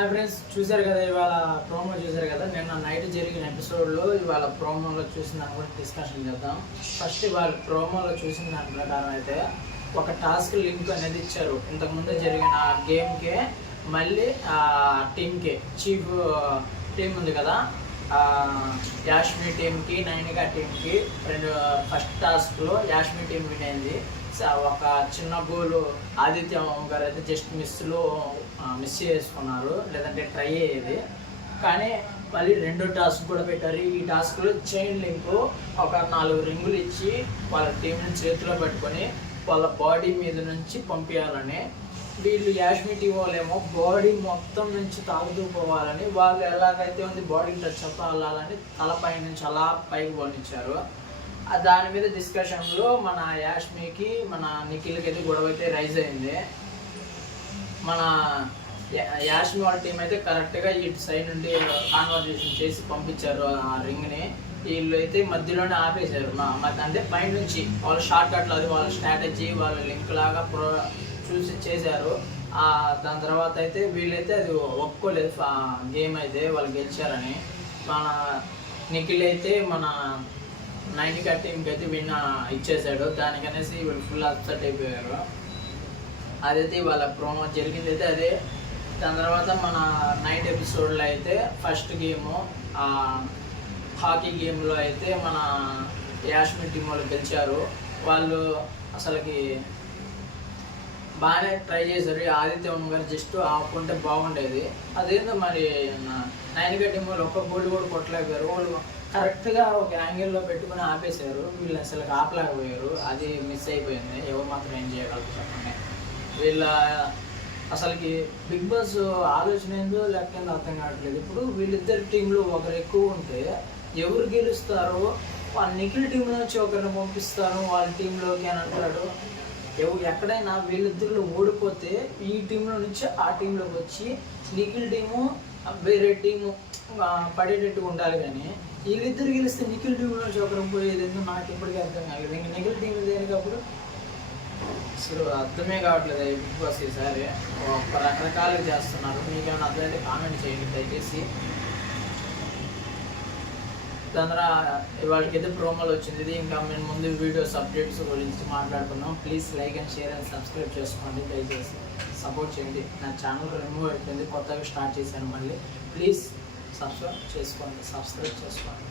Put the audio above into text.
Hi friends, చూసారు కదా ఇవాళ ప్రోమో చూసారు కదా. నిన్న నైట్ జరిగిన ఎపిసోడ్లో ఇవాళ ప్రోమోలో చూసిన దాని గురించి డిస్కషన్ చేద్దాం. ఫస్ట్ ఇవాళ ప్రోమోలో చూసిన దాని ప్రకారం అయితే ఒక టాస్క్ లింక్ అనేది ఇచ్చారు. ఇంతకుముందు జరిగిన గేమ్కే మళ్ళీ టీమ్కే చీఫ్ టీం ఉంది కదా, యాష్మి టీంకి నైనికా టీంకి ఫస్ట్ టాస్క్లో యాష్మి టీం విన్ అయింది. ఒక చిన్న గోలు ఆదిత్య గారు అయితే జస్ట్ మిస్ చేసుకున్నారు, లేదంటే ట్రై అయ్యేది. కానీ మళ్ళీ రెండో టాస్క్ కూడా పెట్టారు. ఈ టాస్క్లో చైన్ లింక్ ఒక 4 రింగులు ఇచ్చి వాళ్ళ టీంని చేతిలో పట్టుకొని వాళ్ళ బాడీ మీద నుంచి పంపించాలని, వీళ్ళు యాష్మి టీం వాళ్ళేమో బాడీ మొత్తం నుంచి తాగుతూ పోవాలని, వాళ్ళు ఎలాగైతే ఉంది బాడీ టచ్ అవుతా వెళ్ళాలని తలపై నుంచి అలా పైకి పోనిచ్చారు. దాని మీద డిస్కషన్లో మన యాష్మికి మన నిఖిల్కి అయితే గొడవ అయితే రైజ్ అయింది. మన యాష్మి వాళ్ళ టీం అయితే కరెక్ట్గా ఇటు సైడ్ నుండి కాన్వర్జేషన్ చేసి పంపించారు ఆ రింగ్ని. వీళ్ళు అయితే మధ్యలోనే ఆపేశారు. అంటే పైన నుంచి వాళ్ళ షార్ట్ కట్లు, అది వాళ్ళ స్ట్రాటజీ, వాళ్ళ లింక్ లాగా చూసి చేశారు. దాని తర్వాత అయితే వీళ్ళైతే అది ఒప్పుకోలేదు గేమ్ అయితే వాళ్ళు గెలిచారని. మన నిఖిల్ అయితే మన నైనికా టీంకి అయితే విన్ ఇచ్చేసాడు. దానికనేసి వీళ్ళు ఫుల్ అప్సెట్ అయిపోయారు. అదైతే వాళ్ళ ప్రోమో జరిగింది అయితే అదే. దాని తర్వాత మన నైట్ ఎపిసోడ్లో అయితే ఫస్ట్ గేము హాకీ గేమ్లో అయితే మన యాష్మి టీం వాళ్ళు గెలిచారు. వాళ్ళు అసలుకి బాగానే ట్రై చేశారు. ఆదిత్య గారు జస్ట్ ఆపుకుంటే బాగుండేది. అదేందో మరి నైనికా టీం వాళ్ళు ఒక్క గోల్ కూడా కొట్టలేకపోయారు. వాళ్ళు కరెక్ట్గా ఒక యాంగిల్లో పెట్టుకుని ఆపేశారు. వీళ్ళు అసలు ఆపలేకపోయారు. అది మిస్ అయిపోయింది. ఎవరు మాత్రం ఏం చేయగలరు చెప్పండి. వీళ్ళ అసలుకి బిగ్ బాస్ ఆలోచన ఏందో లేకపోతే అర్థం కావట్లేదు. ఇప్పుడు వీళ్ళిద్దరి టీంలో ఒకరు ఎక్కువ ఉంటే ఎవరు గెలుస్తారో వాళ్ళ నిఖిల్ టీం నుంచి ఒకరిని పంపిస్తాను వాళ్ళ టీంలోకి అని అంటాడు. ఎక్కడైనా వీళ్ళిద్దరిలో ఓడిపోతే ఈ టీంలో నుంచి ఆ టీంలోకి వచ్చి నిఖిల్ టీము వేరే టీము పడేటట్టుగా ఉండాలి. కానీ వీళ్ళిద్దరు గెలిస్తే నిఖిల్ టీం నుంచి ఒకరు పోయేది ఎందుకు నాకు ఇప్పటికీ అర్థం కాలేదు. ఇంక నిఖిల్ టీం దేనికప్పుడు అసలు అర్థమే కావట్లేదు. బిగ్ బాస్ ఈసారి రకరకాలుగా చేస్తున్నారు. మీకేమైనా అర్థమైతే కామెంట్ చేయండి దయచేసి. దాని ఇవాళకైతే ప్రోమోలు వచ్చింది. ఇది ఇంకా మేము ముందు వీడియోస్ అప్డేట్స్ గురించి మాట్లాడుకున్నాం. Please like and share and subscribe చేసుకోండి. దయచేసి సపోర్ట్ చేయండి. నా ఛానల్ రిమూవ్ అయిపోయింది, కొత్తగా స్టార్ట్ చేశాను. మళ్ళీ ప్లీజ్ సబ్స్క్రైబ్ చేసుకోండి.